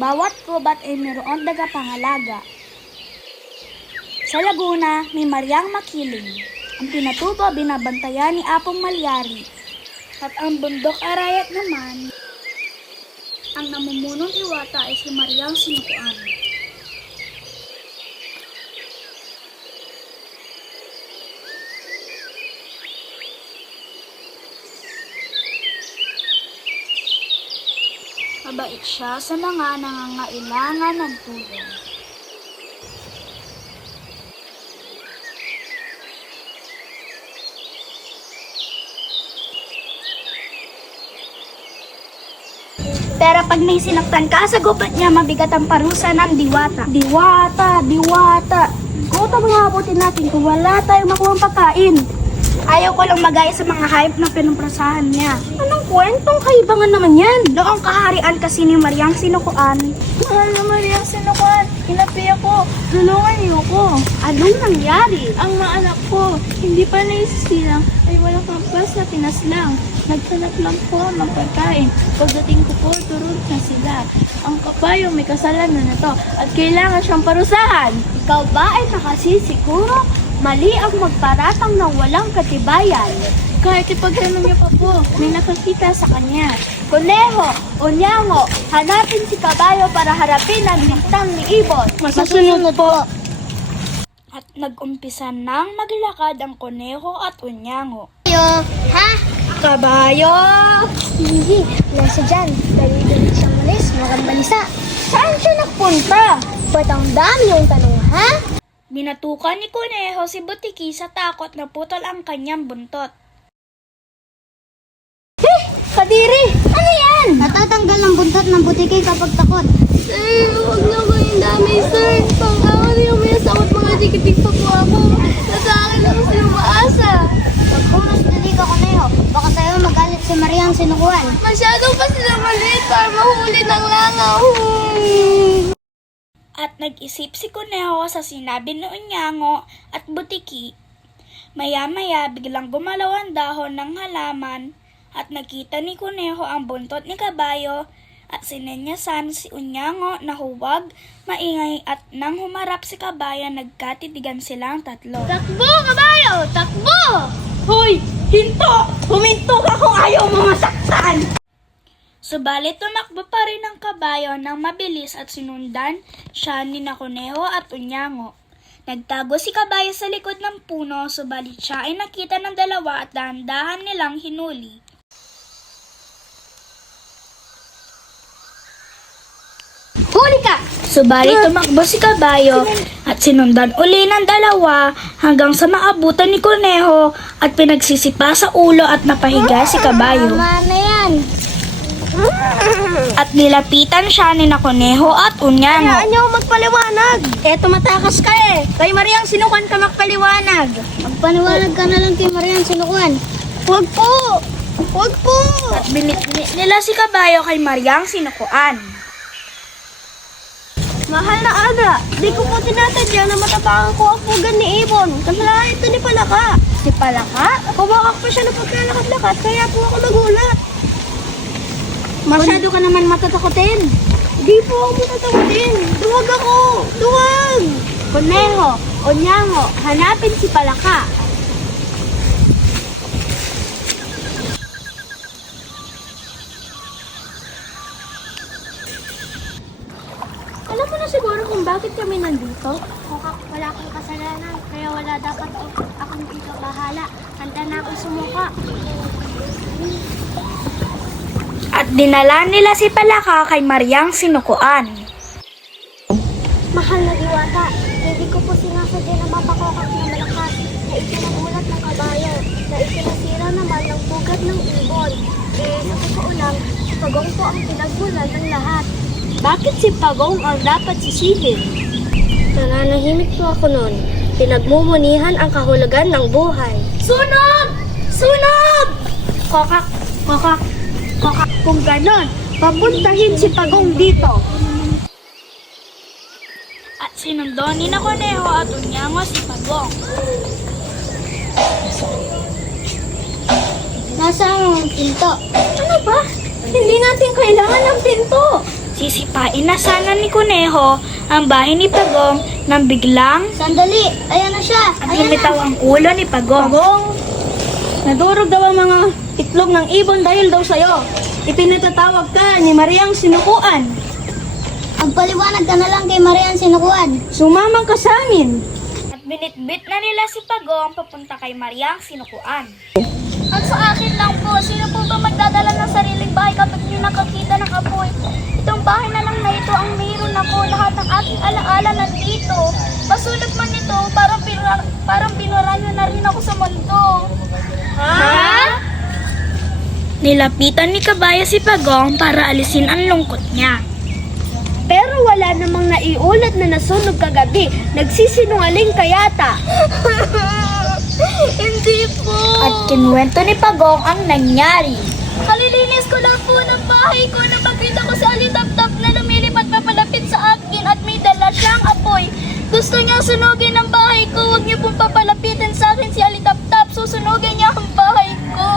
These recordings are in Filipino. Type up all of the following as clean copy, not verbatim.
Bawat gubat ay mayroon tagapangalaga. Sa Laguna, may Maryang Makiling. Ang pinatubo binabantayan ni Apong Malyari. At ang bundok Arayat naman, ang namumunong iwata ay si Maryang Sinukuan. Mabait siya sa mga nangangailangan ng tulong. Pero pag may sinaktan ka sa gubat niya, mabigat ang parusa ng diwata. Diwata! Diwata! Gutom nga abutin natin kung wala tayong makuhang pagkain. Ayaw ko lang magaya sa mga hayop na pinumprasahan niya. Anong kwentong kaibangan naman yan? Noong kaharian kasi ni Maryang Sinukuan. Mahal na Maryang Sinukuan, hinapi ako. Tulungan niyo ko. Anong nangyari? Ang mga anak ko, hindi pa naisisilang ay walang kampas na pinaslang. Naghanap lang po ng pagkain. Pagdating ko po, turun na sila. Ang kabayong may kasalanan na to at kailangan siyang parusahan. Ikaw ba ay nakasisiguro? Mali ang magparatang ng walang katibayan. Kahit ipagtanong niya pa po, may nakakita sa kanya. Kuneho, Onyango, hanapin si Kabayo para harapin ang bintang ni Ibon. Masusunod po. At nag-umpisa nang maglakad ang Kuneho at Onyango. Kabayo, ha? Kabayo! Hindi, nasa dyan. Dali-dali siyang malis, mukhang balisa. Saan siya nagpunta? Ba't ang dami yung tanong, ha? Binatukan ni Kuneho si Butiki sa takot na putol ang kanyang buntot. Kadiri! Ano yan? Natatanggal ang buntot ng butiki kapag takot. Sir, huwag na ko yung dami, sir. Pang-awa niyo may sakot mga dikitig pa po ako. Nasa akin ako sila maasa. Pagpunos dali ka, Kuneho. Baka sa'yo magalit si Maryang Sinukuan. Masyado pa sila maliit para mahuli ng langaw. At nag-isip si Kuneho sa sinabi ni Onyango at Butiki. Maya-maya biglang gumalaw ang dahon ng halaman at nakita ni Kuneho ang buntot ni Kabayo at sinenyasan si Onyango na huwag maingay at nang humarap si Kabayo nagkatitigan silang tatlo. Takbo, Kabayo! Takbo! Hoy! Hinto! Huminto ka kung ayaw mo masaktan! Subalit tumakbo pa rin ang Kabayo ng mabilis at sinundan siya ni Kuneho at Onyango. Nagtago si Kabayo sa likod ng puno, subalit siya ay nakita ng dalawa at dahan-dahan nilang hinuli. Huli ka! Subalit tumakbo si Kabayo at sinundan uli ng dalawa hanggang sa maabutan ni Kuneho at pinagsisipa sa ulo at napahiga si Kabayo. Tama na yan. At nilapitan siya ni Kuneho at Onyango. Hayaan niyo magpaliwanag. Eto matakas ka eh. Kay Maryang Sinukuan ka magpaliwanag. Magpaliwanag ka na lang kay Maryang Sinukuan. Huwag po! Huwag po! At binitbit nila si Kabayo kay Maryang Sinukuan. Mahal na Aga, di ko po tinatadya na matapakan ko ang pugan ni Ibon. Kasalanan ito ni Palaka. Si Palaka? Kumawak pa siya ng pagkalakad-lakad, kaya po ako nagulat. Masyado ka naman matatakotin. Di po ako matatakutin. Duwag ako! Duwag! Kuneho, Onyango, hanapin si Palaka. Alam mo na siguro kung bakit kami nandito? Wala akong kasalanan, kaya wala dapat akong dito bahala. Handa na akong sumuka. At dinala nila si Palaka kay Maryang Sinukuan. Mahal na diwata, hindi ko po sinasadya na mapakokak na malakas na ikinagulat ng Kabayo, na ikinasira naman ng pugat ng ibon. Sa totoo lang, Pagong po ang pinagmulan ng lahat. Bakit si Pagong ang dapat sisihin? Nananahimik po ako noon. Pinagmumunihan ang kahulugan ng buhay. Sunog! Sunog! Kokak, kokak, kokak. Kung ganon, papuntahin si Pagong dito. At sinundo ni Kuneho at Onyango si Pagong. Nasaan ang pinto? Ano ba? Hindi natin kailangan ng pinto. Sisipain na sana ni Kuneho ang bahay ni Pagong nang biglang Sandali, ayan na siya. Ayan lumitaw na. ang ulo ni Pagong. Pagong, nadurog daw ang mga itlog ng ibon dahil daw sa'yo. Ipinatatawag ka ni Mariang Sinukuan. Ang paliwanag ka na lang kay Marian Sinukuan. Sumamang ka sa amin. At binitbit na nila si Pagong papunta kay Mariang Sinukuan. At sa akin lang po, sino po ba magdadala ng sariling bahay kapag hindi nakakita ng apoy? Itong bahay na lang na ito ang mayroon ako. Lahat ng aking alaala nandito. Masulot man ito, parang binura niyo na rin ako sa mundo. Ha? Nilapitan ni Kabaya si Pagong para alisin ang lungkot niya. Pero wala namang naiulat na nasunog kagabi. Nagsisinungaling ka yata. Hindi po. At kinuwento ni Pagong ang nangyari. Kalilinis ko lang po ng bahay ko na pagkita ko si Alitaptap na lumilipad papalapit sa akin at may dala siyang apoy. Gusto niya sunugin ang bahay ko. Huwag niyo pong papalapitin sa akin si Alitaptap. Susunugin niya ang bahay ko.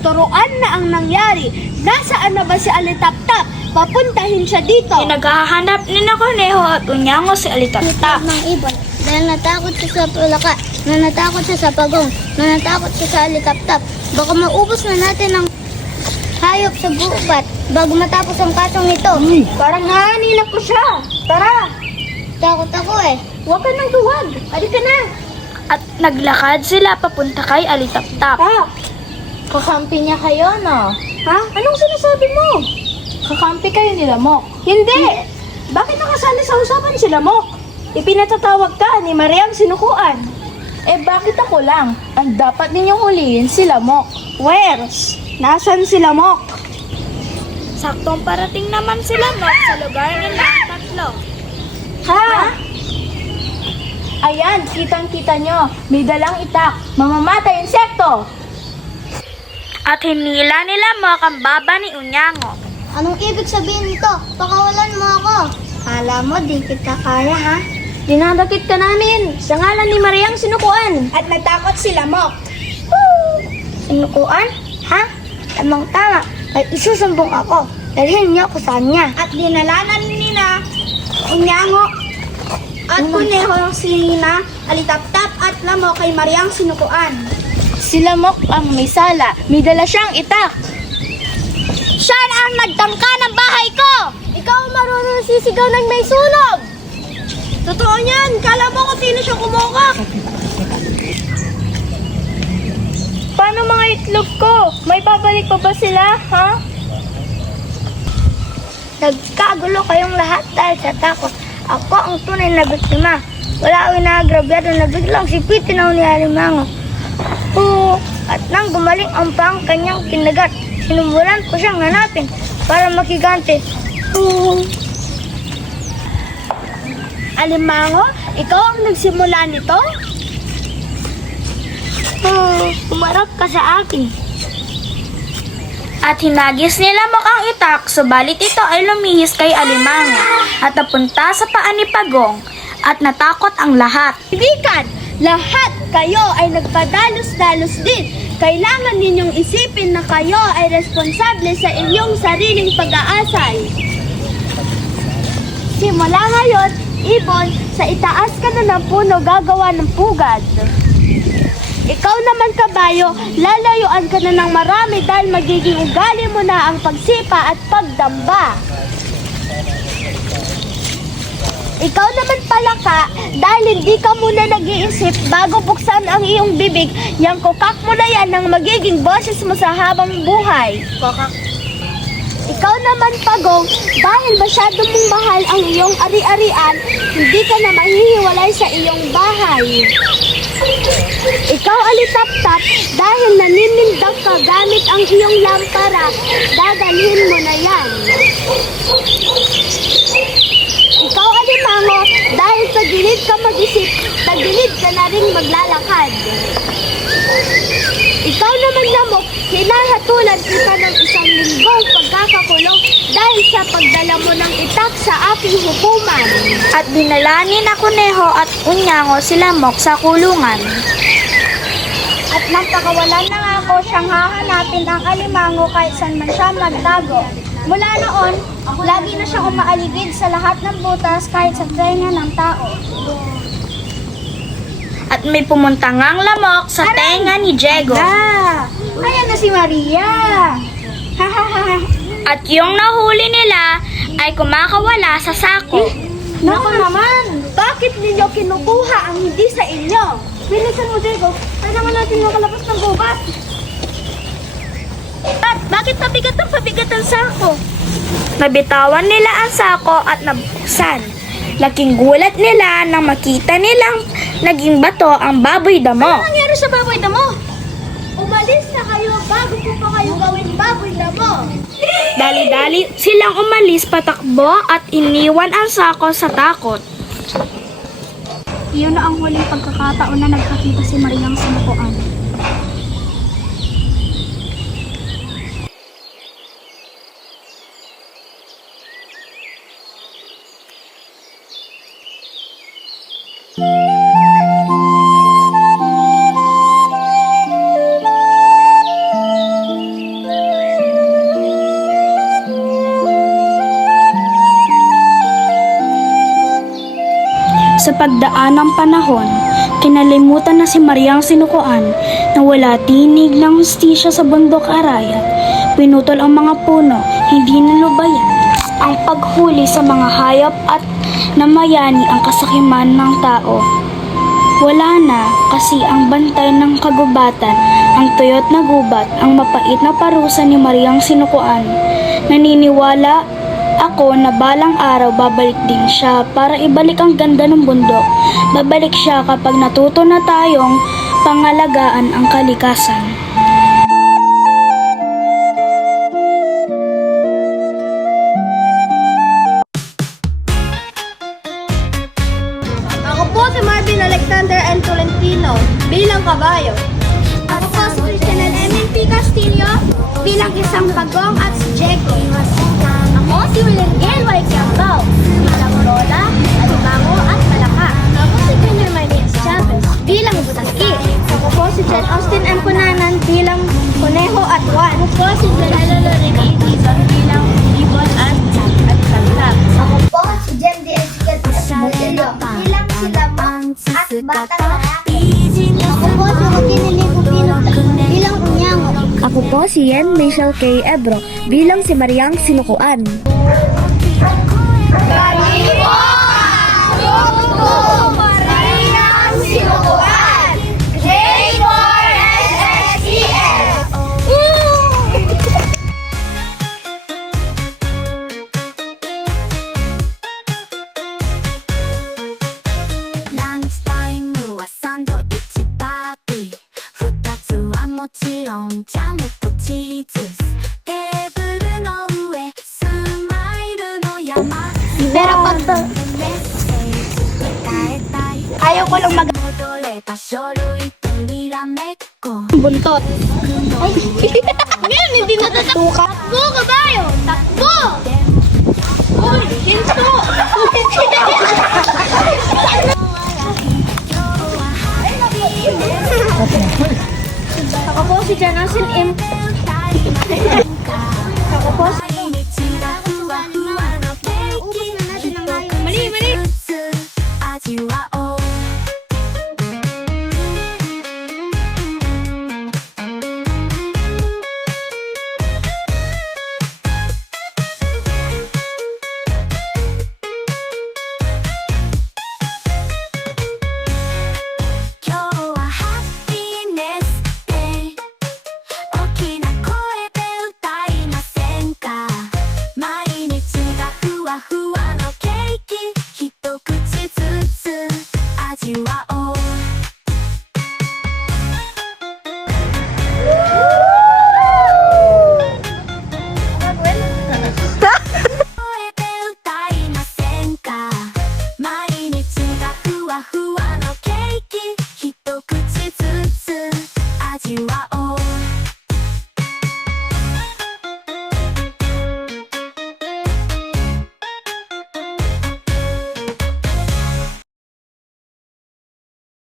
Turuan na ang nangyari. Nasaan na ba si Alitaptap? Papuntahin siya dito. Pinaghahanap ni na Kuneho at Unyango si Alitaptap. Ng ibon. Dahil natakot siya sa Pulaka, na natakot siya sa Pagong, na natakot siya sa Alitaptap. Baka maubos na natin ang hayop sa gubat bago matapos ang kasong ito. Parang nahaninap ko siya. Tara, Takot ako eh. huwag ka nang duwag. Halika na. At naglakad sila papunta kay Alitaptap. Kakampi niya kayo, no? Ha? Anong sinasabi mo? Kakampi kayo nila, Mok. Hindi! Bakit nakasali sa usapan sila, Mok? Ipinatatawag ka ni Mariang Sinukuan. Eh, bakit ako lang? Ang dapat ninyong huliin sila, Mok. Where's? Nasaan sila, Mok? Saktong parating naman sila Mok sa lugar nila ang tatlo. Ha? Ayan, kitang-kita nyo. May dalang itak. Mamamatay insekto. At hinila nila Mok ang baba ni Unyango. Anong ibig sabihin nito? Pakawalan mo ako. Kala mo, di kita kaya ha? Dinadakit ka namin sa ngalan ni Mariang Sinukuan. At natakot sila, Mok. Sinukuan? Ha? Tamang tama. Ay isusumbong ako. Dalhin niyo ako sa kanya. At dinalanan ni na Unyango at Kuneho si na Alitaptap at Lamo kay Mariang Sinukuan. Sila Mok ang may sala. May dala siyang itak. Siya ang nagtangka ng bahay ko! Ikaw ang marunong sisigaw ng may sunog! Totoo niyan. Kala mo kung sino siya kumukak. Paano mga itlog ko? May babalik pa ba sila, ha? Nagkagulo kayong lahat dahil sa takot. Ako ang tunay na biktima. Wala akong inaagrabyado na biglang sipitin ako ni Alimango. Oo, at nang gumaling ang pang kanyang kinagat, sinumulan ko siyang hanapin para makigante. Oo. Alimango, ikaw ang nagsimula nito? Umarap ka sa akin. At hinagis nila Mok ang itak, subalit ito ay lumihis kay Alimango at napunta sa paa ni Pagong at natakot ang lahat. Ibigan, lahat kayo ay nagpadalos-dalos din. Kailangan ninyong isipin na kayo ay responsable sa inyong sariling pag-aasal. Simula ngayon, ibon, sa itaas ka na ng puno gagawa ng pugad. Ikaw naman kabayo, lalayuan ka na ng marami dahil magiging ugali mo na ang pagsipa at pagdamba. Ikaw naman palaka, dahil hindi ka muna nag-iisip bago buksan ang iyong bibig, yang kukak mo na yan ang magiging boses mo sa habang buhay. Ikaw naman Pagong, dahil masyado mong mahal ang iyong ari-arian, hindi ka na mahihiwalay sa iyong bahay. Ikaw Alitaptap, dahil naninindak ka gamit ang iyong lampara, dadalhin mo na yan. Ikaw Alimango, dahil sa gilid ka mag-isip, tagilid ka na rin maglalakad. Ikaw naman Lamok, hinahatulan kita ng 1 linggong pagkakakulong dahil sa pagdala mo ng itak sa aking hukuman. At dinala ni na Kuneho at Unyango sila Mok sa kulungan. At nang pakawalan na nga ako siyang hahanapin ang Alimango kahit saan man siya magtago. Mula noon, lagi na siyang umaaligid sa lahat ng butas kahit sa tenga ng tao. At may pumuntangang lamok sa tenga ni Diego. Ayan na si Maria. At yung nahuli nila ay kumakawala sa sako. Naku naman, bakit ninyo kinukuha ang hindi sa inyo? Bilisan mo, Diego. Kailangan natin makalabas ng gubat. At bakit pabigat ang sako? Nabitawan nila ang sako at nabuksan. Laking gulat nila nang makita nilang naging bato ang baboy damo. Ano nangyari sa baboy damo? Umalis na kayo bago ko pa kayo gawin baboy damo. Dali-dali silang umalis patakbo at iniwan ang sako sa takot. Iyon na ang huling pagkakataon na nagkakita si Mariang sinukuan. Sa pagdaan ng panahon, kinalimutan na si Mariang sinukuan na wala tinig ng hustisya sa bundok Arayat. Pinutol ang mga puno, hindi nalubayan ang paghuli sa mga hayop at namayani ang kasakiman ng tao. Wala na kasi ang bantay ng kagubatan, ang tuyot na gubat, ang mapait na parusa ni Mariang sinukuan. Naniniwala ako na balang araw babalik din siya para ibalik ang ganda ng bundok. Babalik siya kapag natuto na tayong pangalagaan ang kalikasan. Ako po si Marvin Alexander N. Tolentino bilang kabayo. Ako po si Christian MNP Castillo bilang isang pagong at si Diego. Ako si William Gilway Quiambao bilang Lola, Alimango at Malaka. Ako si Junior Marlene Chavez bilang Butangki. Ako po si Jen Austin M. Punanan bilang Conejo at Juan. Ako po si Janela Lorene Dizon bilang Ibon at Santab. Ako po si Jem D. Ezekiel Esmodillo bilang Silamang at Batang Lalaki. Ako po si Joaquin Iligo Pino bilang Unyango. Ako po si Yen Michelle K. Ebro bilang si Mariang sinukuan. Kami po ang Grupo Mariang Sinukuan, Grade 4 SSCS. Lunchtime はサンドイッチパーティー2つはもちろんジャムとチーズテーブルの上スマイルの山 Pero pagメッセージ伝えたい ayaw ko lang mag 戻れた書類とにらめっこ buntot. Ngayon, hindi natatawa. Takbo, kabayo! Takbo! Uy, hinto! Ako po si Janasin M.